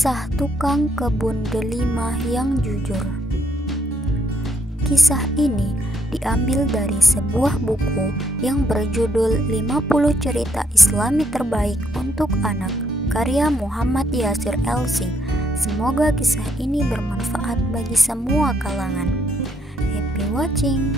Kisah tukang kebun delima yang jujur. Kisah ini diambil dari sebuah buku yang berjudul 50 Cerita Islami Terbaik untuk Anak, karya Muhammad Yasir LC. Semoga kisah ini bermanfaat bagi semua kalangan. Happy watching.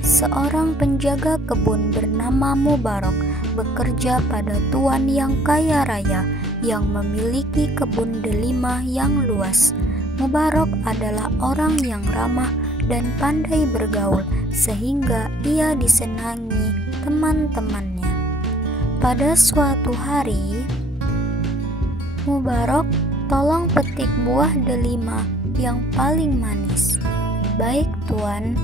Seorang penjaga kebun bernama Mubarak bekerja pada tuan yang kaya raya yang memiliki kebun delima yang luas. Mubarak adalah orang yang ramah dan pandai bergaul sehingga ia disenangi teman-temannya. Pada suatu hari, Mubarak tolong petik buah delima yang paling manis. Baik, tuan.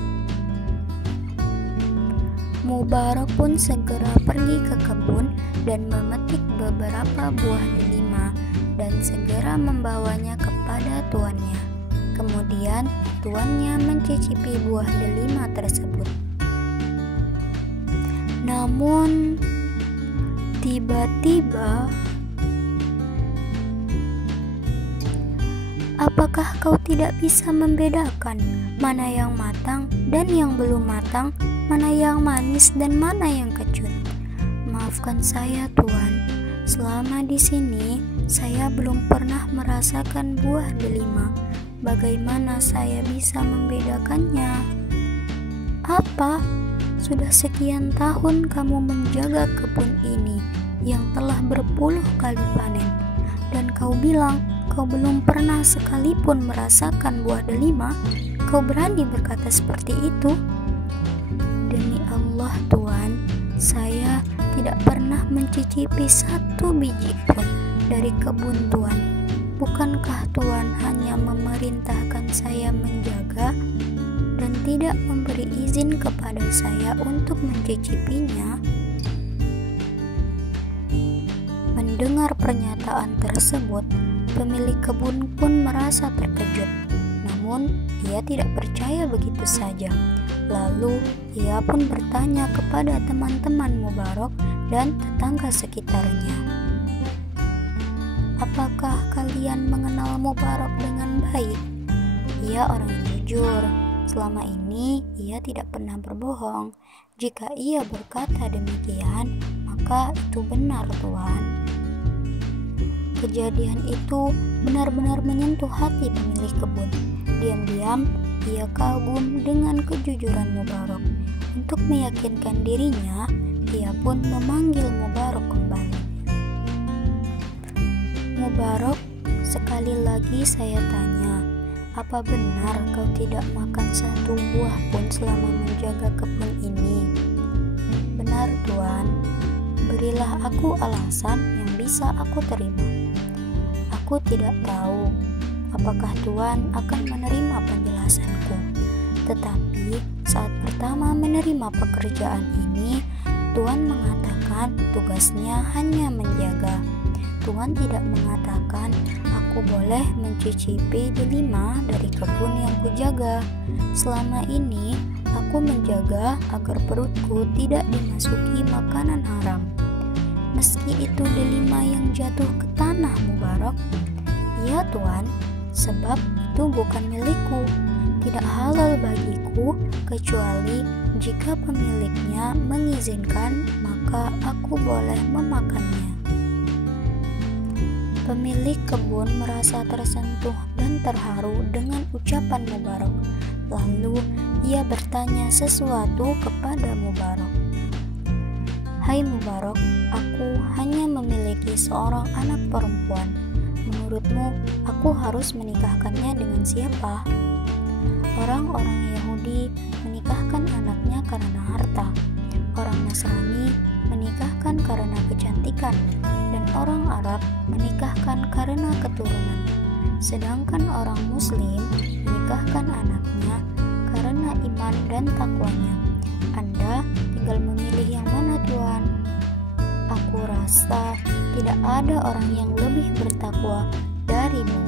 Mubarak pun segera pergi ke kebun dan memetik beberapa buah delima dan segera membawanya kepada tuannya. Kemudian tuannya mencicipi buah delima tersebut. Namun tiba-tiba, apakah kau tidak bisa membedakan mana yang matang dan yang belum matang, mana yang manis dan mana yang kecut? Maafkan saya, tuan. Selama di sini, saya belum pernah merasakan buah delima. Bagaimana saya bisa membedakannya? Apa? Sudah sekian tahun kamu menjaga kebun ini yang telah berpuluh kali panen, dan kau bilang kau belum pernah sekalipun merasakan buah delima? Kau berani berkata seperti itu? Demi Allah, tuan, saya tidak pernah mencicipi satu biji pun dari kebun tuan. Bukankah tuan hanya memerintahkan saya menjaga dan tidak memberi izin kepada saya untuk mencicipinya? Mendengar pernyataan tersebut, pemilik kebun pun merasa terkejut. Namun, ia tidak percaya begitu saja. Lalu, ia pun bertanya kepada teman-teman Mubarak dan tetangga sekitarnya. Apakah kalian mengenal Mubarak dengan baik? Ia orang yang jujur. Selama ini, ia tidak pernah berbohong. Jika ia berkata demikian, maka itu benar, tuan. Kejadian itu benar-benar menyentuh hati pemilik kebun. Diam-diam, ia kagum dengan kejujuran Mubarak. Untuk meyakinkan dirinya, ia pun memanggil Mubarak kembali. Mubarak, sekali lagi saya tanya, apa benar kau tidak makan satu buah pun selama menjaga kebun ini? Benar, tuan. Berilah aku alasan yang bisa aku terima. Aku tidak tahu apakah tuan akan menerima penjelasanku. Tetapi saat pertama menerima pekerjaan ini, tuan mengatakan tugasnya hanya menjaga. Tuan tidak mengatakan aku boleh mencicipi delima dari kebun yang kujaga. Selama ini aku menjaga agar perutku tidak dimasuki makanan haram. Meski itu delima yang jatuh ke tanah, Mubarak. Iya, tuan, sebab itu bukan milikku, tidak halal bagiku kecuali jika pemiliknya mengizinkan, maka aku boleh memakannya. Pemilik kebun merasa tersentuh dan terharu dengan ucapan Mubarak. Lalu ia bertanya sesuatu kepada Mubarak. Hai Mubarak, aku hanya memiliki seorang anak perempuan. Menurutmu, aku harus menikahkannya dengan siapa? Orang-orang Yahudi menikahkan anaknya karena harta. Orang Nasrani menikahkan karena kecantikan. Dan orang Arab menikahkan karena keturunan. Sedangkan orang Muslim menikahkan anaknya karena iman dan takwanya. Anda tinggal memilih yang mana, tuan? Aku rasa tidak ada orang yang lebih bertakwa darimu.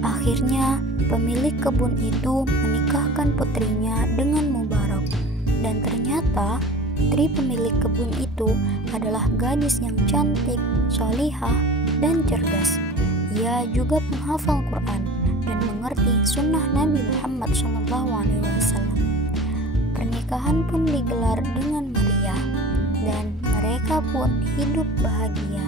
Akhirnya, pemilik kebun itu menikahkan putrinya dengan Mubarak. Dan ternyata Putri pemilik kebun itu adalah gadis yang cantik, solihah, dan cerdas. Ia juga penghafal Quran dan mengerti sunnah Nabi Muhammad SAW. Pernikahan pun digelar dengan meriah, dan mereka pun hidup bahagia.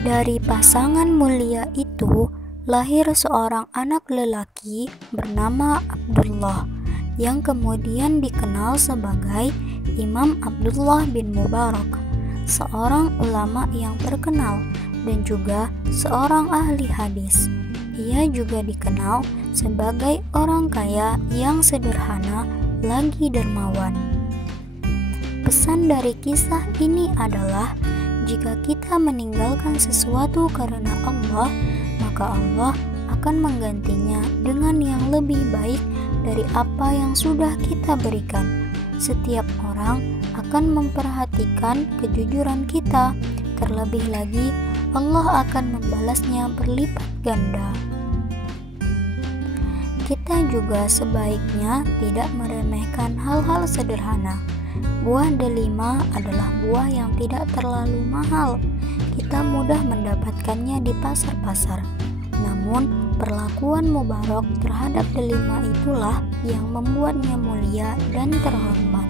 Dari pasangan mulia itu lahir seorang anak lelaki bernama Abdullah, yang kemudian dikenal sebagai Imam Abdullah bin Mubarak, seorang ulama yang terkenal dan juga seorang ahli hadis. Ia juga dikenal sebagai orang kaya yang sederhana lagi dermawan. Pesan dari kisah ini adalah, jika kita meninggalkan sesuatu karena Allah, maka Allah akan menggantinya dengan yang lebih baik dari apa yang sudah kita berikan. Setiap orang akan memperhatikan kejujuran kita, terlebih lagi Allah akan membalasnya berlipat ganda. Kita juga sebaiknya tidak meremehkan hal-hal sederhana. Buah delima adalah buah yang tidak terlalu mahal. Kita mudah mendapatkannya di pasar-pasar. Namun, perlakuan Mubarak terhadap delima itulah yang membuatnya mulia dan terhormat.